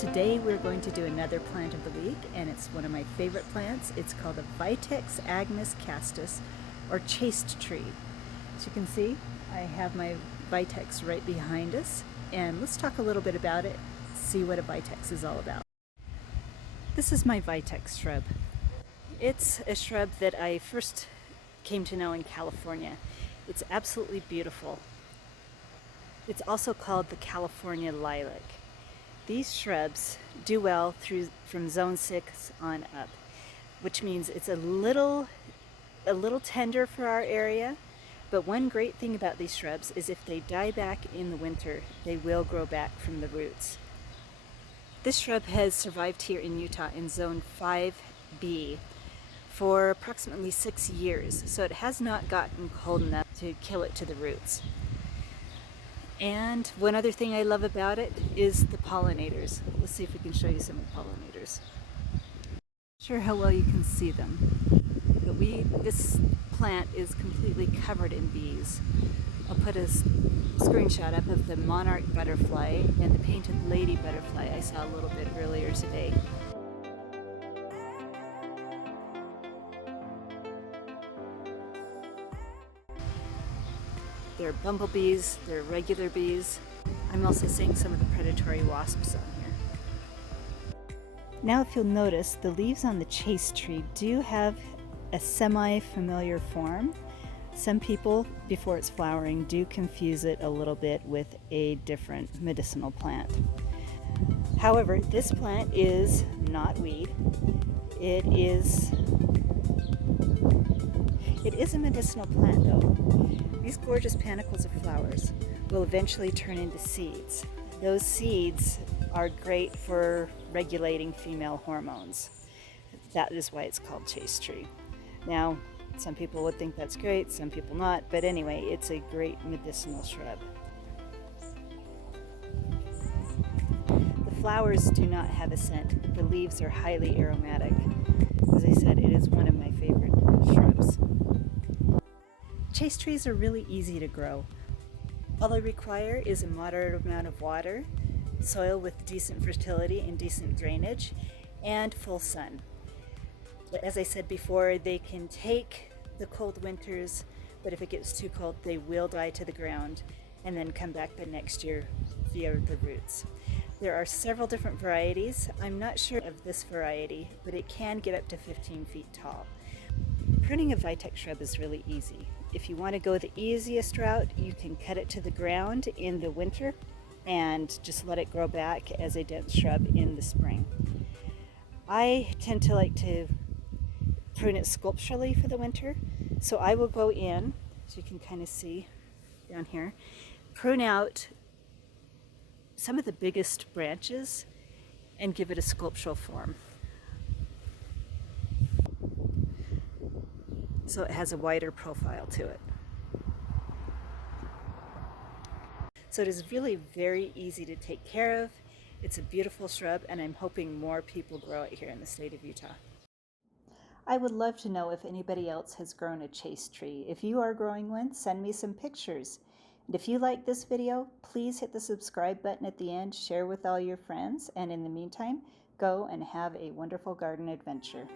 Today we're going to do another plant of the week, and it's one of my favorite plants. It's called a Vitex Agnus Castus, or Chaste Tree. As you can see, I have my Vitex right behind us, and let's talk a little bit about it, see what a Vitex is all about. This is my Vitex Shrub. It's a shrub that I first came to know in California. It's absolutely beautiful. It's also called the California lilac. These shrubs do well from zone 6 on up, which means it's a little tender for our area, but one great thing about these shrubs is if they die back in the winter, they will grow back from the roots. This shrub has survived here in Utah in zone 5B for approximately 6 years, so it has not gotten cold enough to kill it to the roots. And one other thing I love about it is the pollinators. Let's see if we can show you some of the pollinators. Not sure how well you can see them, but this plant is completely covered in bees. I'll put a screenshot up of the monarch butterfly and the painted lady butterfly I saw a little bit earlier today. There are bumblebees, there are regular bees. I'm also seeing some of the predatory wasps on here. Now if you'll notice, the leaves on the chaste tree do have a semi-familiar form. Some people, before it's flowering, do confuse it a little bit with a different medicinal plant. However, this plant is not weed. It is a medicinal plant though. These gorgeous panicles of flowers will eventually turn into seeds. Those seeds are great for regulating female hormones. That is why it's called chaste tree. Now, some people would think that's great, some people not, but anyway, it's a great medicinal shrub. The flowers do not have a scent. The leaves are highly aromatic. As I said, it is one of my favorite shrubs. Chaste trees are really easy to grow. All they require is a moderate amount of water, soil with decent fertility and decent drainage, and full sun. But as I said before, they can take the cold winters, but if it gets too cold, they will die to the ground and then come back the next year via the roots. There are several different varieties. I'm not sure of this variety, but it can get up to 15 feet tall. Pruning a Vitex shrub is really easy. If you want to go the easiest route, you can cut it to the ground in the winter and just let it grow back as a dense shrub in the spring. I tend to like to prune it sculpturally for the winter, so I will go in, as you can kind of see down here, prune out some of the biggest branches and give it a sculptural form. So it has a wider profile to it. So it is really very easy to take care of. It's a beautiful shrub, and I'm hoping more people grow it here in the state of Utah. I would love to know if anybody else has grown a chaste tree. If you are growing one, send me some pictures. And if you like this video, please hit the subscribe button at the end, share with all your friends, and in the meantime, go and have a wonderful garden adventure.